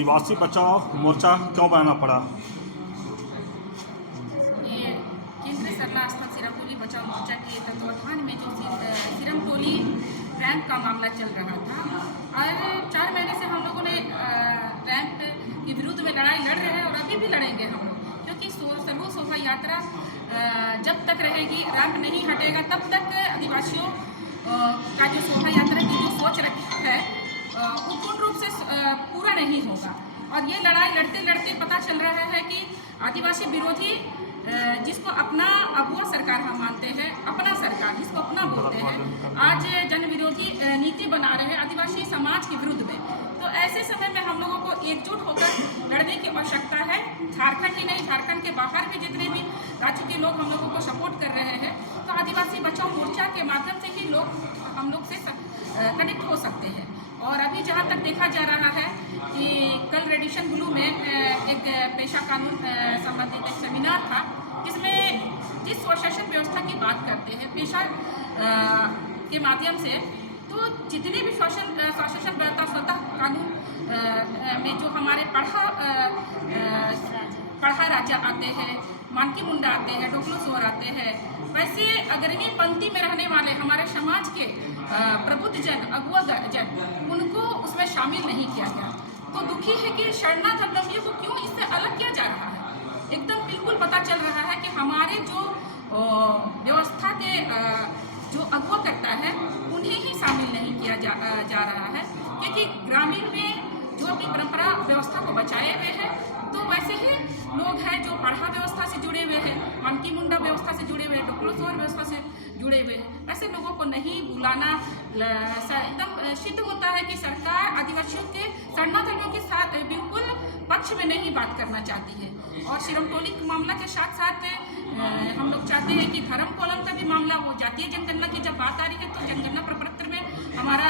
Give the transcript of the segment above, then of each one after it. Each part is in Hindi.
आदिवासी बचाओ मोर्चा क्यों बनाना पड़ा? ये केंद्रीय सरना स्थल सिरमटोली बचाओ मोर्चा के तत्वाधान में जो सिरमटोली रैंप का मामला चल रहा था और 4 महीने से हम लोगों ने रैंप के विरुद्ध में लड़ाई लड़ रहे हैं और अभी भी लड़ेंगे हम लोग, क्योंकि सर्व शोभा यात्रा जब तक रहेगी, रैंप नहीं हटेगा, तब तक आदिवासियों का जो शोभा यात्रा की जो सोच रखी है वो पूर्ण रूप से पूरा नहीं होगा। और ये लड़ाई लड़ते लड़ते पता चल रहा है कि आदिवासी विरोधी जिसको अपना अगुआ सरकार हम मानते हैं, अपना सरकार जिसको अपना बोलते हैं, आज जन विरोधी नीति बना रहे हैं आदिवासी समाज के विरुद्ध में। तो ऐसे समय में हम लोगों को एकजुट होकर लड़ने की आवश्यकता है। झारखंड ही नहीं, झारखंड के बाहर भी जितने भी राज्य के लोग हम लोगों को सपोर्ट कर रहे हैं, तो आदिवासी बचाओ मोर्चा के माध्यम से ही लोग हम लोग से कनेक्ट हो सकते हैं। और अभी जहाँ तक देखा जा रहा है कि कल रेडिशन ब्लू में एक पेशा कानून संबंधित एक सेमिनार था, जिसमें जिस स्वशासन व्यवस्था की बात करते हैं पेशा के माध्यम से, तो जितने भी स्वशासन व्यवस्था स्वतः कानून में जो हमारे पढ़ा राजा आते हैं, मानकी मुंडा आते हैं, डोकलो सोर आते हैं, वैसे अग्रणी पंक्ति में रहने वाले हमारे समाज के प्रबुद्ध जन, अगुआ जन, उनको उसमें शामिल नहीं किया गया। तो दुखी है कि शरणार्थी को क्यों इससे अलग किया जा रहा है। एकदम बिल्कुल पता चल रहा है कि हमारे जो व्यवस्था के जो अगुआ करता है उन्हें ही शामिल नहीं किया जा रहा है, क्योंकि ग्रामीण में जो अपनी परंपरा व्यवस्था को बचाए हुए हैं, तो वैसे ही लोग हैं जो पढ़ा व्यवस्था से जुड़े हुए हैं, मानकी मुंडा व्यवस्था से जुड़े हुए हैं, डोकलो सोर व्यवस्था से जुड़े हुए हैं। ऐसे लोगों को नहीं बुलाना एकदम सिद्ध होता है कि सरकार आदिवासियों के शरणार्थियों के साथ बिल्कुल पक्ष में नहीं बात करना चाहती है। और सिरमटोली मामला के साथ साथ हम लोग चाहते हैं कि धर्म कोलम का भी मामला हो, जातीय जनगणना की जब बात आ रही है तो जनगणना प्रपत्र में हमारा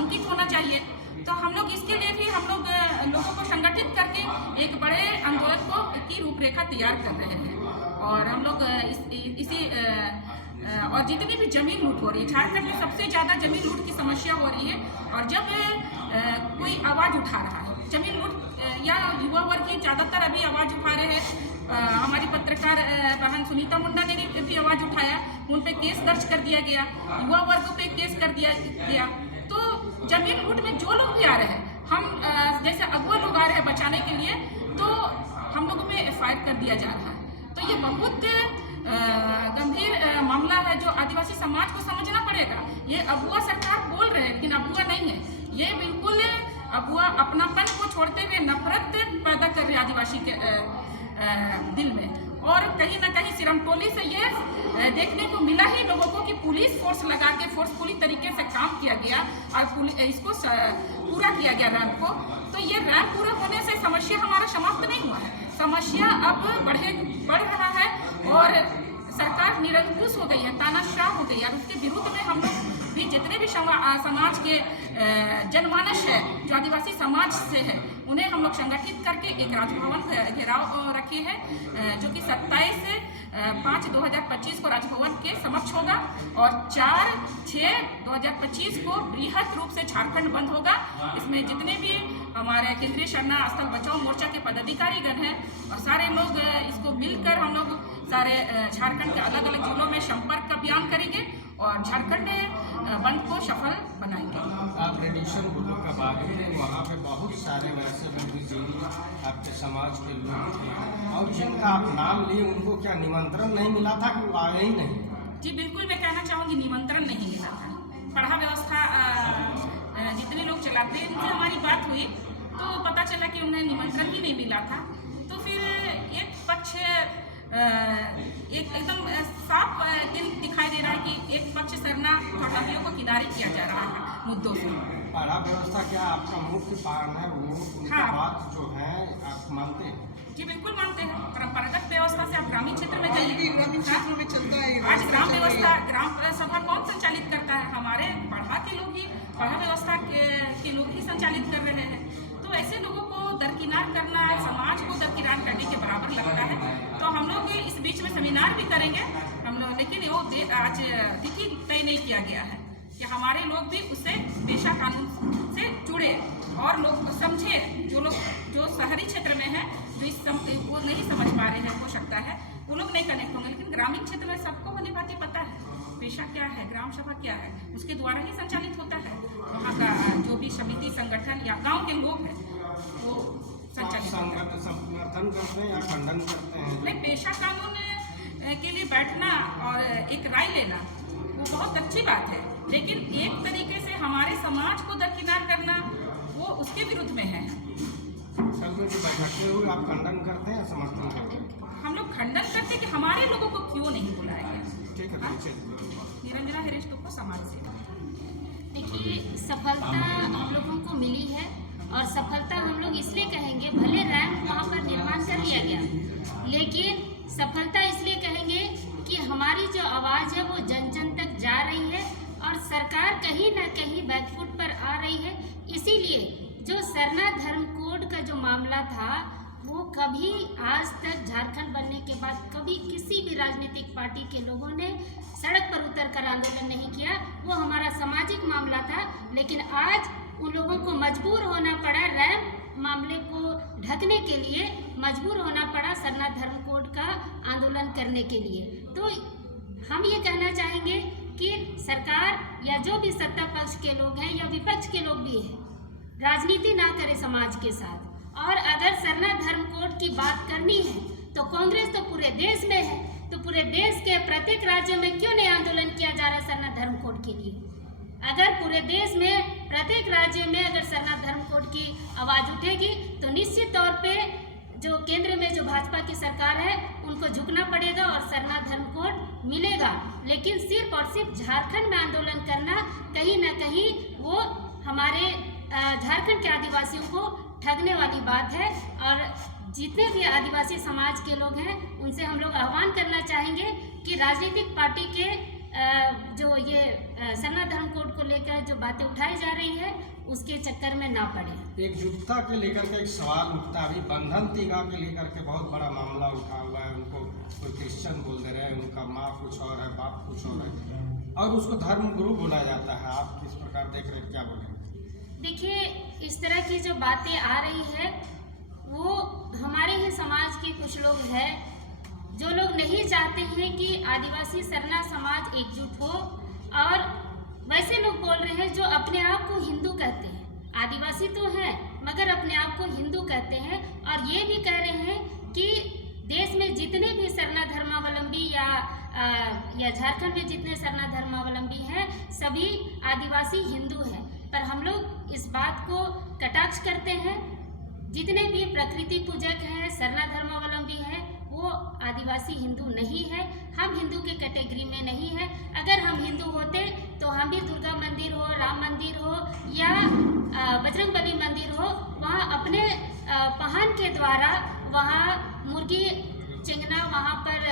अंकित होना चाहिए। तो हम लोग इसके लिए भी हम लोग लोगों को संगठित करके एक बड़े आंदोलन की रूपरेखा तैयार कर रहे हैं। और हम लोग और जितनी भी जमीन लूट हो रही है, झारखंड में सबसे ज़्यादा जमीन लूट की समस्या हो रही है। और जब कोई आवाज़ उठा रहा है जमीन लूट, या युवा वर्ग ही ज़्यादातर अभी आवाज़ उठा रहे हैं, हमारी पत्रकार बहन सुनीता मुंडा ने भी आवाज़ उठाया, उन पे केस दर्ज कर दिया गया, युवा वर्ग पे केस कर दिया गया। तो जमीन लूट में जो लोग भी आ रहे हैं, हम जैसे अगुआ लोग आ रहे हैं बचाने के लिए, तो हम लोगों पे FIR कर दिया जा रहा है। तो ये बहुत गंभीर मामला है जो आदिवासी समाज को समझना पड़ेगा। ये अगुआ सरकार बोल रहे हैं, लेकिन अगुआ नहीं है, ये बिल्कुल अगुआ अपनापन को छोड़ते हुए नफरत पैदा कर रहे हैं आदिवासी के दिल में। और कहीं ना कहीं सिरमटोली से ये देखने को मिला ही लोगों को कि पुलिस फोर्स लगा के फोर्सफुली तरीके से काम किया गया और इसको पूरा किया गया रैंप को। तो ये रैंप पूरा होने से समस्या हमारा समाप्त नहीं हुआ है, समस्या अब बढ़ रहा है और सरकार निरंकुश हो गई है, तानाशाह हो गई है। और उसके विरुद्ध में हम लोग भी जितने भी समाज के जनमानस है जो आदिवासी समाज से है, उन्हें हम लोग संगठित करके एक राजभवन घेराव रखे हैं, जो कि 27/5/2025 को राजभवन के समक्ष होगा और 4/6/2025 को बृहद रूप से झारखंड बंद होगा। इसमें जितने भी हमारे केंद्रीय शरणा स्थल बचाओ मोर्चा के पदाधिकारीगण हैं और सारे लोग इसको मिलकर हम लोग सारे झारखंड के अलग अलग जिलों में संपर्क अभियान करेंगे और झारखंड बंद को सफल बनाएंगे। आप रेडिशन ब्लू का बात करें, वहाँ पे बहुत सारे वैसे बुद्धिजीवी आपके समाज के लोग थे और जिनका आप नाम लिए, उनको क्या निमंत्रण नहीं मिला था कि वो आए ही नहीं? जी बिल्कुल, मैं कहना चाहूँगी निमंत्रण नहीं मिला था। पढ़ा व्यवस्था जितने लोग चलाते हैं उनसे हमारी बात हुई तो पता चला कि उन्हें निमंत्रण ही नहीं मिला था। तो फिर एक पक्ष एकदम साफ दिखाई दे रहा है कि एक पक्ष शरणार्थियों को किनारे किया जा रहा है मुद्दों से। पढ़ा व्यवस्था क्या आपका मुख्य कारण है? वो उनका बात जो है आप मानते हैं? जी बिल्कुल मानते हैं। परंपरागत व्यवस्था से आप ग्रामीण क्षेत्र में जाइए, ग्रामीण क्षेत्रों में चलता है। आज ग्राम व्यवस्था, ग्राम सभा कौन संचालित करता है? हमारे पढ़ा के लोग ही, पढ़ा व्यवस्था के लोग ही संचालित कर रहे हैं। तो ऐसे लोगों को दरकिनार करना समाज को दरकिनार करने के बराबर लगता है। तो हम लोग इस बीच में सेमिनार भी करेंगे हम लोग, लेकिन वो आज तिथि तय नहीं किया गया है कि हमारे लोग भी उससे पेशा कानून से जुड़े और लोग समझे। जो शहरी क्षेत्र में है, जो वो नहीं समझ पा रहे हैं, हो सकता है वो लोग नहीं कनेक्ट होंगे, लेकिन ग्रामीण क्षेत्र में सबको भली भांति पता है पेशा क्या है, ग्राम सभा क्या है, उसके द्वारा ही संचालित होता है। वहाँ का जो भी समिति संगठन या गांव के लोग हैं वो संचालित समर्थन करते हैं या खंडन करते हैं? नहीं, पेशा कानून के लिए बैठना और एक राय लेना वो बहुत अच्छी बात है, लेकिन एक तरीके से हमारे समाज को दरकिनार करना वो उसके विरुद्ध में है। कल में जो बैठते हुए आप खंडन करते हैं या समर्थन करते हैं? हम लोग खंडन करते कि हमारे लोगों को क्यों नहीं बुलाया गया। ठीक है, पीछे निरंजना हेरेस्टो को समाज सेवा। देखिए, सफलता हम लोगों को मिली है और सफलता हम लोग इसलिए कहेंगे, भले रैंप वहाँ पर निर्माण कर लिया गया, लेकिन सफलता इसलिए कहेंगे कि हमारी जो आवाज़ है वो जन जन तक जा रही है और सरकार कहीं ना कहीं बैकफुट पर आ रही है। इसीलिए जो सरना धर्म कोड का जो मामला था वो कभी आज तक झारखंड बनने के बाद कभी किसी भी राजनीतिक पार्टी के लोगों ने सड़क पर उतरकर आंदोलन नहीं किया। वो हमारा सामाजिक मामला था, लेकिन आज उन लोगों को मजबूर होना पड़ा, रैंप मामले को ढकने के लिए मजबूर होना पड़ा सरना धर्म कोड का आंदोलन करने के लिए। तो हम ये कहना चाहेंगे कि सरकार या जो भी सत्ता पक्ष के लोग हैं या विपक्ष के लोग भी हैं, राजनीति ना करे समाज के साथ। और अगर सरना धर्म कोड की बात करनी है तो कांग्रेस तो पूरे देश में है, तो पूरे देश के प्रत्येक राज्य में क्यों नहीं आंदोलन किया जा रहा है सरना धर्म कोड के लिए? अगर पूरे देश में प्रत्येक राज्य में अगर सरना धर्म कोड की आवाज़ उठेगी तो निश्चित तौर पे जो केंद्र में जो भाजपा की सरकार है उनको झुकना पड़ेगा और सरना धर्म कोड मिलेगा। लेकिन सिर्फ और सिर्फ झारखंड में आंदोलन करना कहीं ना कहीं वो हमारे झारखंड के आदिवासियों को ठगने वाली बात है। और जितने भी आदिवासी समाज के लोग हैं उनसे हम लोग आह्वान करना चाहेंगे कि राजनीतिक पार्टी के जो ये सरना धर्म कोड को लेकर जो बातें उठाई जा रही है उसके चक्कर में ना पड़े। एकजुटता के लेकर के एक सवाल उठता है, अभी बंधन तीगा के लेकर के बहुत बड़ा मामला उठा हुआ है। उनको कोई क्रिश्चियन बोल दे रहे हैं, उनका माँ कुछ और है, बाप कुछ और है, और उसको धर्म गुरु बोला जाता है। आप किस प्रकार देख रहे हैं, क्या बोलेंगे? देखिए, इस तरह की जो बातें आ रही है वो हमारे ही समाज के कुछ लोग हैं जो लोग नहीं चाहते हैं कि आदिवासी सरना समाज एकजुट हो, और वैसे लोग बोल रहे हैं जो अपने आप को हिंदू कहते हैं। आदिवासी तो हैं मगर अपने आप को हिंदू कहते हैं, और ये भी कह रहे हैं कि देश में जितने भी सरना धर्मावलंबी या झारखंड में जितने सरना धर्मावलंबी हैं सभी आदिवासी हिंदू हैं। पर हम लोग इस बात को कटाक्ष करते हैं, जितने भी प्रकृति पूजक हैं, सरना धर्मावलंबी हैं, वो आदिवासी हिंदू नहीं है। हम हिंदू के कैटेगरी में नहीं है। अगर हम हिंदू होते तो हम भी दुर्गा मंदिर हो, राम मंदिर हो या बजरंगबली मंदिर हो, वहाँ अपने पहन के द्वारा वहाँ मुर्गी चिंगना, वहाँ पर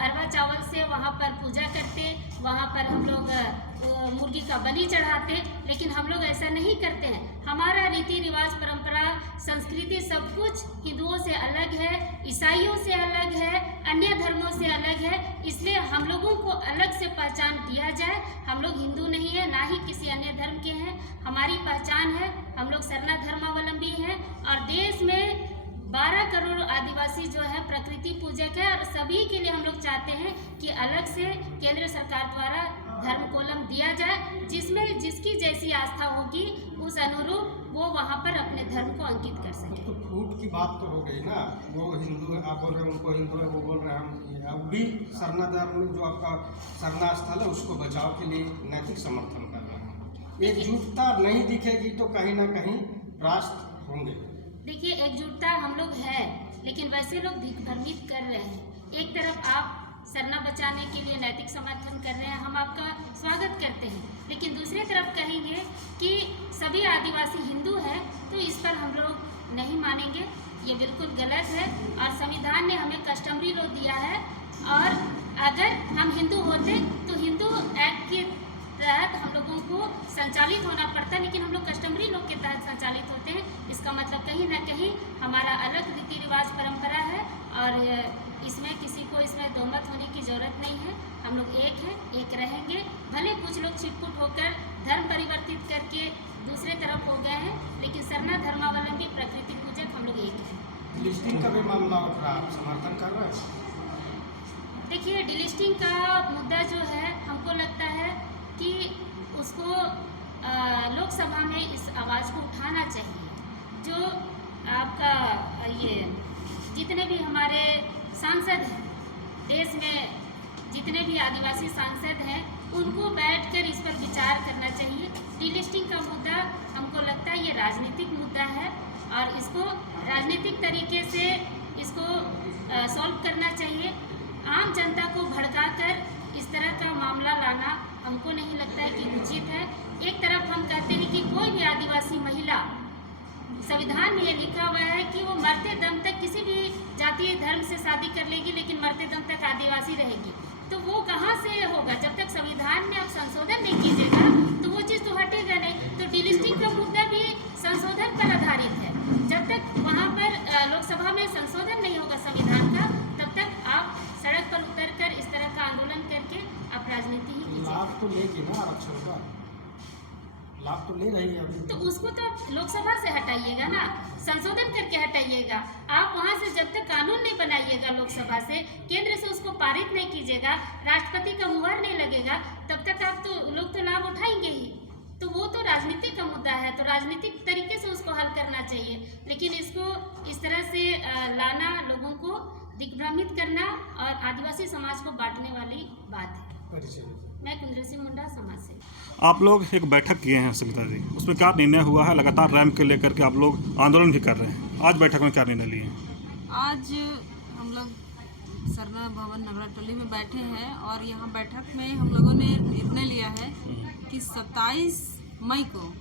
अरवा चावल से वहाँ पर पूजा करते, वहाँ पर हम लोग मुर्गी का बलि चढ़ाते। लेकिन हम लोग ऐसा नहीं करते हैं। हमारा रीति रिवाज, परंपरा, संस्कृति सब कुछ हिंदुओं से अलग है, ईसाइयों से अलग है, अन्य धर्मों से अलग है। इसलिए हम लोगों को अलग से पहचान दिया जाए। हम लोग हिंदू नहीं है, ना ही किसी अन्य धर्म के हैं। हमारी पहचान है, हम लोग सरना धर्मावलंबी हैं, और देश में 12 करोड़ आदिवासी जो है प्रकृति पूजक है, और सभी के लिए हम लोग चाहते हैं कि अलग से केंद्र सरकार द्वारा धर्म कोलम दिया जाए, जिसमें जिसकी जैसी आस्था होगी उस अनुरूप वो वहाँ पर अपने धर्म को अंकित कर सके। तो फूट की बात तो हो गई ना, वो हिंदू है, आप बोल रहे हैं उनको हिंदू है, वो बोल रहे हैं हम। अब भी सरना धर्म जो आपका सरना स्थल है उसको बचाव के लिए नैतिक समर्थन कर रहे हैं। एकजुटता नहीं दिखेगी तो कहीं ना कहीं राष्ट्र होंगे। देखिए, एकजुटता हम लोग हैं, लेकिन वैसे लोग दिग्भ्रमित कर रहे हैं। एक तरफ आप सरना बचाने के लिए नैतिक समर्थन कर रहे हैं, हम आपका स्वागत करते हैं, लेकिन दूसरी तरफ कहेंगे कि सभी आदिवासी हिंदू हैं तो इस पर हम लोग नहीं मानेंगे। ये बिल्कुल गलत है, और संविधान ने हमें कस्टमरी लॉ दिया है, और अगर हम हिंदू होते तो हिंदू एक्ट के तहत हम लोगों को संचालित होना पड़ता, लेकिन हम लोग कस्टमरी लॉ के तहत संचालित होते हैं। इसका मतलब कहीं ना कहीं हमारा अलग रीति रिवाज परंपरा है, और इसमें किसी को इसमें दो मत होने की ज़रूरत नहीं है। हम लोग एक हैं, एक रहेंगे। भले कुछ लोग छिटपुट होकर धर्म परिवर्तित करके दूसरे तरफ हो गए हैं, लेकिन सरना धर्मावलंबी प्रकृति पूजक हम लोग एक हैं। लिस्टिंग का भी मामला उठ रहा है, आप समर्थन कर रहे हैं? देखिए, डिलिस्टिंग का मुद्दा जो है, हमको लगता है कि उसको लोकसभा में इस आवाज़ को उठाना चाहिए। जो आपका ये जितने भी हमारे सांसद हैं, देश में जितने भी आदिवासी सांसद हैं, उनको बैठकर इस पर विचार करना चाहिए। डिलिस्टिंग का मुद्दा हमको लगता है ये राजनीतिक मुद्दा है और इसको राजनीतिक तरीके से इसको सॉल्व करना चाहिए। आम जनता को भड़काकर इस तरह का मामला लाना हमको नहीं लगता है कि उचित है। एक तरफ हम कहते हैं कि कोई भी आदिवासी महिला, संविधान में ये लिखा हुआ है कि वो मरते दम तक किसी भी जातीय धर्म से शादी कर लेगी, लेकिन मरते दम तक आदिवासी रहेगी। तो वो कहाँ से होगा? जब तक संविधान में आप संशोधन नहीं कीजिएगा तो वो चीज़ तो हटेगा नहीं। तो डिलिस्टिंग का मुद्दा भी संशोधन पर आधारित है। जब तक वहाँ पर लोकसभा में संशोधन नहीं होगा संविधान का, तब तक आप सड़क पर उतर कर इस तरह का आंदोलन करके आप राजनीति ही कीजिए। लाभ तो लेगी ना आरक्षण का, लाभ तो ले रही है अभी। तो उसको तो आप लोकसभा से हटाइएगा ना, संशोधन करके हटाइएगा। आप वहाँ से जब तक कानून नहीं बनाइएगा लोकसभा से, केंद्र से उसको पारित नहीं कीजिएगा, राष्ट्रपति का मुहर नहीं लगेगा, तब तक आप तो लोग तो लाभ उठाएंगे ही। तो वो तो राजनीतिक का मुद्दा है, तो राजनीतिक तरीके से उसको हल करना चाहिए। लेकिन इसको इस तरह से लाना, लोगों को दिग्भ्रमित करना और आदिवासी समाज को बांटने वाली बात है। मैं कुंद्रेसी मुंडा समाज से। आप लोग एक बैठक किए हैं संगीता जी, उसमें क्या निर्णय हुआ है? लगातार रैंप के लेकर के आप लोग आंदोलन भी कर रहे हैं, आज बैठक में क्या निर्णय लिए हैं? आज हम लोग सरना भवन नगरा टोली में बैठे हैं और यहाँ बैठक में हम लोगों ने निर्णय लिया है कि 27 मई को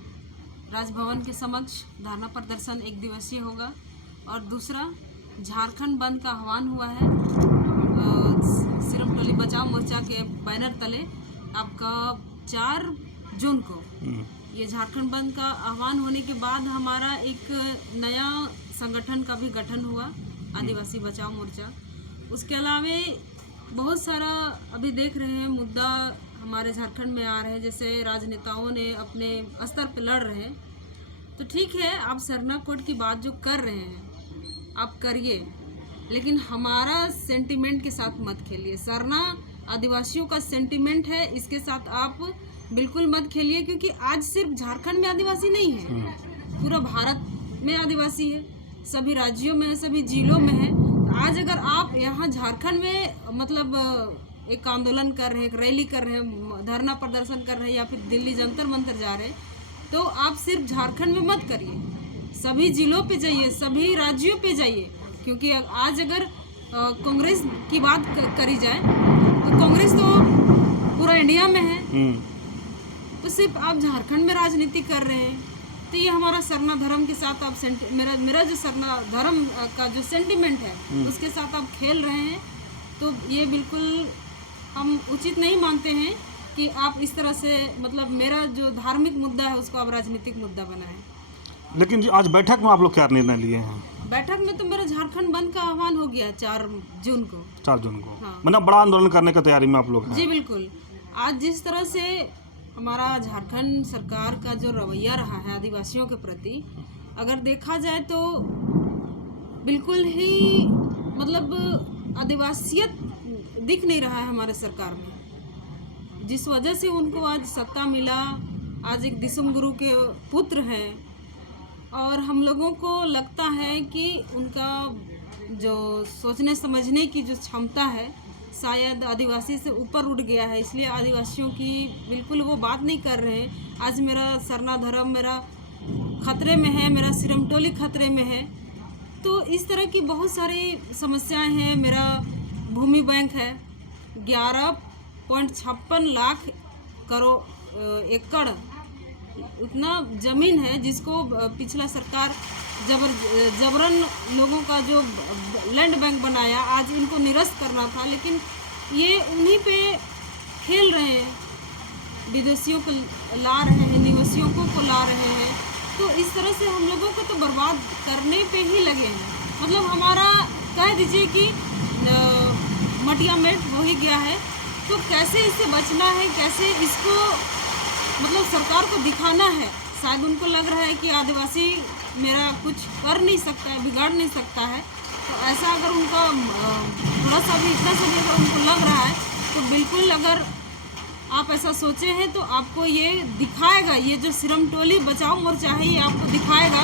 राजभवन के समक्ष धरना प्रदर्शन 1 दिवसीय होगा। और दूसरा, झारखंड बंद का आह्वान हुआ है सिरम टोली बचाओ मोर्चा के बैनर तले आपका 4 जून को। ये झारखंड बंद का आह्वान होने के बाद हमारा एक नया संगठन का भी गठन हुआ, आदिवासी बचाओ मोर्चा। उसके अलावा बहुत सारा अभी देख रहे हैं मुद्दा हमारे झारखंड में आ रहे हैं, जैसे राजनेताओं ने अपने स्तर पर लड़ रहे हैं। तो ठीक है, आप सरना कोड की बात जो कर रहे हैं आप करिए, लेकिन हमारा सेंटिमेंट के साथ मत खेलिए। सरना आदिवासियों का सेंटिमेंट है, इसके साथ आप बिल्कुल मत खेलिए, क्योंकि आज सिर्फ झारखंड में आदिवासी नहीं है, पूरा भारत में आदिवासी है, सभी राज्यों में है, सभी जिलों में है। आज अगर आप यहाँ झारखंड में मतलब एक आंदोलन कर रहे हैं, एक रैली कर रहे हैं, धरना प्रदर्शन कर रहे हैं या फिर दिल्ली जंतर मंतर जा रहे हैं, तो आप सिर्फ झारखंड में मत करिए, सभी जिलों पे जाइए, सभी राज्यों पे जाइए। क्योंकि आज अगर कांग्रेस की बात करी जाए तो कांग्रेस तो पूरा इंडिया में है, तो सिर्फ आप झारखंड में राजनीति कर रहे हैं। तो ये हमारा सरना धर्म के साथ आप मेरा जो सरना धर्म का जो सेंटिमेंट है उसके साथ आप खेल रहे हैं। तो ये बिल्कुल हम उचित नहीं मानते हैं कि आप इस तरह से मतलब मेरा जो धार्मिक मुद्दा है उसको आप राजनीतिक मुद्दा बनाएं। लेकिन आज बैठक में आप लोग क्या निर्णय लिए हैं? बैठक में तो मेरा झारखंड बंद का आह्वान हो गया 4 जून को। 4 जून को, हाँ। मतलब बड़ा आंदोलन करने की तैयारी में आप लोग हैं? जी बिल्कुल। आज जिस तरह से हमारा झारखंड सरकार का जो रवैया रहा है आदिवासियों के प्रति, अगर देखा जाए तो बिल्कुल ही मतलब आदिवासियत दिख नहीं रहा है हमारे सरकार में। जिस वजह से उनको आज सत्ता मिला, आज एक दिसुम गुरु के पुत्र हैं, और हम लोगों को लगता है कि उनका जो सोचने समझने की जो क्षमता है शायद आदिवासी से ऊपर उठ गया है, इसलिए आदिवासियों की बिल्कुल वो बात नहीं कर रहे हैं। आज मेरा सरना धर्म मेरा खतरे में है, मेरा सिरम टोली खतरे में है। तो इस तरह की बहुत सारी समस्याएं हैं। मेरा भूमि बैंक है, 11.56 लाख एकड़ उतना ज़मीन है, जिसको पिछला सरकार जबरन लोगों का जो लैंड बैंक बनाया, आज इनको निरस्त करना था, लेकिन ये उन्हीं पे खेल रहे हैं, विदेशियों को ला रहे हैं, निवासियों को ला रहे हैं। तो इस तरह से हम लोगों को तो बर्बाद करने पे ही लगे हैं। मतलब हमारा कह दीजिए कि मटिया मेट हो ही गया है। तो कैसे इससे बचना है, कैसे इसको मतलब सरकार को दिखाना है। शायद उनको लग रहा है कि आदिवासी मेरा कुछ कर नहीं सकता है, बिगाड़ नहीं सकता है। तो ऐसा अगर उनका थोड़ा सा भी, इतना सा भी अगर उनको लग रहा है तो बिल्कुल, अगर आप ऐसा सोचे हैं तो आपको ये दिखाएगा, ये जो सिरमटोली बचाओ मोर्चा है, ये आपको दिखाएगा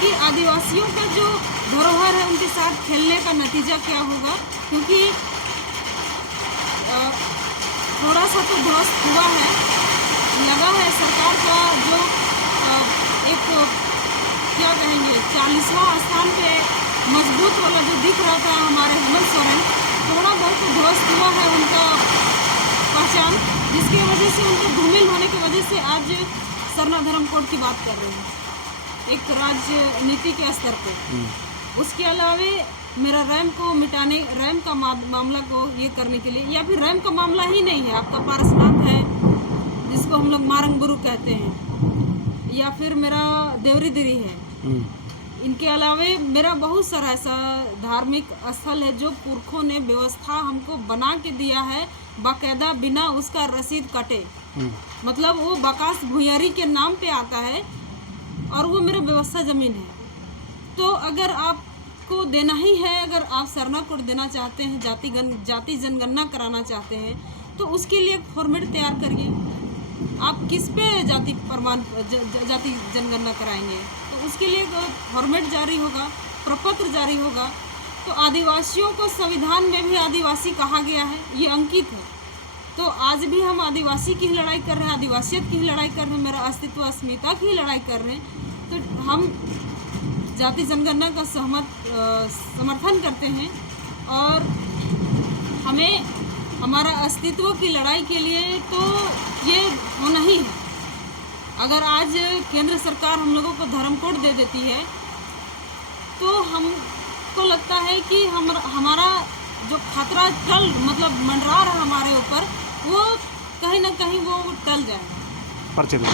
कि आदिवासियों का जो धरोहर है उनके साथ खेलने का नतीजा क्या होगा। क्योंकि थोड़ा सा तो ध्वस्त हुआ है, लगा है सरकार का जो एक क्या कहेंगे 40वां स्थान पे मजबूत वाला जो दिख रहा था हमारे हेमंत सोरेन, थोड़ा बहुत तो ध्वस्त हुआ है उनका पहचान, जिसकी वजह से उनके धूमिल होने की वजह से आज सरना धर्म कोड की बात कर रहे हैं एक राजनीति के स्तर पे। उसके अलावे मेरा रैम को मिटाने, रैम का मामला को ये करने के लिए, या फिर रैम का मामला ही नहीं है, आपका पारसनाथ है जिसको हम लोग मारंगबुरु कहते हैं, या फिर मेरा देवरी दिरी है। इनके अलावे मेरा बहुत सारा ऐसा धार्मिक स्थल है जो पुरखों ने व्यवस्था हमको बना के दिया है, बाकायदा बिना उसका रसीद कटे। मतलब वो बकास भुयारी के नाम पे आता है और वो मेरा व्यवस्था ज़मीन है। तो अगर आपको देना ही है, अगर आप सरना कोड देना चाहते हैं, जाति जनगणना कराना चाहते हैं, तो उसके लिए एक फॉर्मेट तैयार करिए। आप किस पे जाति जनगणना कराएंगे, तो उसके लिए फॉर्मेट जारी होगा, प्रपत्र जारी होगा। तो आदिवासियों को संविधान में भी आदिवासी कहा गया है, ये अंकित है। तो आज भी हम आदिवासी की ही लड़ाई कर रहे हैं, आदिवासियत की ही लड़ाई कर रहे हैं, मेरा अस्तित्व अस्मिता की ही लड़ाई कर रहे हैं। तो हम जाति जनगणना का समर्थन करते हैं और हमें हमारा अस्तित्व की लड़ाई के लिए तो ये होना ही है। अगर आज केंद्र सरकार हम लोगों को धर्म कोड दे देती है तो हमको लगता है कि हमारा जो खतरा मंडरा रहा हमारे ऊपर, वो कहीं ना कहीं वो टल जाए। पर्चे है